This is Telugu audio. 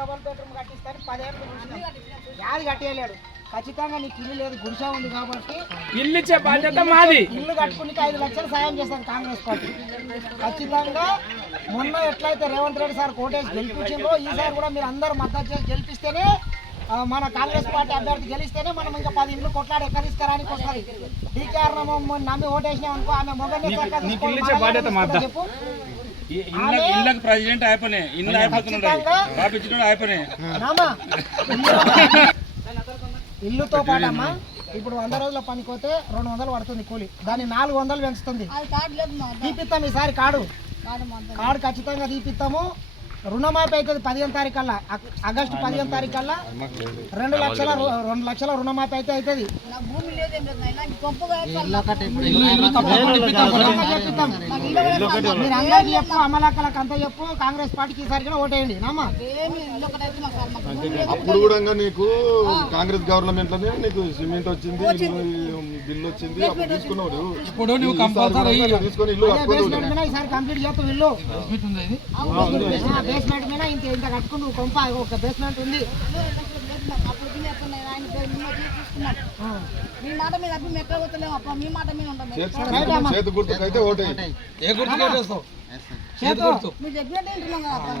డబల్ బెడ్రూమ్ కట్టిస్తాను పదేళ్ళు యాది కట్టేయలేడు. ఖచ్చితంగా నీకు ఇల్లు లేదు గుడిసా ఉంది కాబట్టి. ఇల్లు ఇచ్చే బాధ్యత మాది. ఇల్లు కట్టుకుని ఐదు లక్షలు సాయం చేస్తాను కాంగ్రెస్ పార్టీ. ఖచ్చితంగా మొన్న ఎట్లయితే రేవంత్ రెడ్డి సార్ కోటేసి గెలిపించిందో ఈసారి కూడా మీరు అందరూ మద్దతు చేసి గెలిపిస్తేనే మన కాంగ్రెస్ పార్టీ అభ్యర్థి గెలిస్తేనే మనం ఇంకా పది ఇల్లు కొట్లాడి ఎక్కడ తీసుకురానికి వస్తుంది. డీకేఆర్ నమ్మి ఓటేసినాం అనుకో ఆమె మొగనే? చెప్పు. ఇళ్ళకి ప్రెసిడెంట్ అయిపోయి ఇల్లు అయిపోతున్నాడు ఖచ్చితంగా రాపించడం అయిపోయి రామా ఇల్లుతో పాటు అమ్మా ఇప్పుడు వంద రోజుల పనికి పోతే రెండు వందలు పడుతుంది కూలి. దాన్ని నాలుగు వందలు పెంచుతుంది. తీపిస్తాం ఈసారి కాడు. కార్డు ఖచ్చితంగా తీపిస్తాము. రుణమాఫీ అవుతుంది పదిహేను తారీఖు కల్లా ఆగస్టు పదిహేను తారీఖు కల్లా రెండు లక్షల రెండు లక్షల రుణమాఫీ అయితే అవుతుంది. మీరు అందరికీ చెప్పు అమలాకలకు అంతా చెప్పు కాంగ్రెస్ పార్టీకి ఈసారి కూడా ఓటేయండి. నామా? అప్పుడు కూడా నీకు కాంగ్రెస్ గవర్నమెంట్లోనే నీకు సిమెంట్ వచ్చింది బిల్లు వచ్చింది అప్పుడు తీసుకున్నావు ఇప్పుడు నువ్వు ఈసారి కూడా తీసుకొని ఇల్లు ఈసారి కంప్లీట్ చేస్తాం ఇల్లు. బేస్మెంట్ మీద ఇంత ఇంత కట్టుకుంటూ కొంప ఒక బేస్మెంట్ ఉంది. ఆ. మీ మాట మీద అప్పుడు ఎక్కడ పోతలేము అప్ప మీ మాట మీద ఉంటాం చేతి చేతి గుర్తుకైతే ఓటే ఏ గుర్తు. చేతు మీరు చెప్పినట్టు వింటున్నాం కదా.